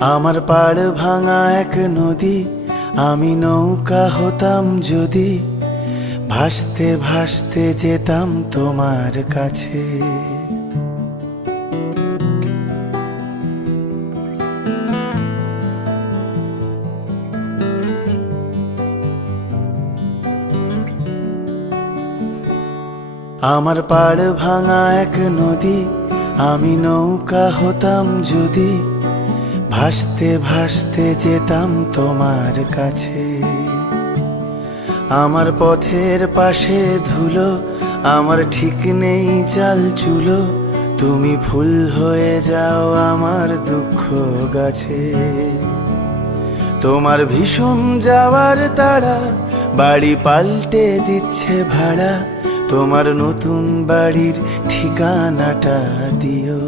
আমার পাড় ভাঙা এক নদী, আমি নৌকা হতাম যদি, ভাসতে ভাসতে যেতাম তোমার কাছে। আমার পাড় ভাঙা এক নদী, আমি নৌকা হতাম যদি, ভাসতে ভাসতে যেতাম তোমার কাছে। আমার পথের পাশে ধুলো, আমার ঠিক নেই চাল চুলো, তুমি ফুল হয়ে যাও আমার দুঃখ গাছে। তোমার ভীষণ যাওয়ার তাড়া, বাড়ি পাল্টে দিচ্ছে ভাড়া, তোমার নতুন বাড়ির ঠিকানাটা দিও।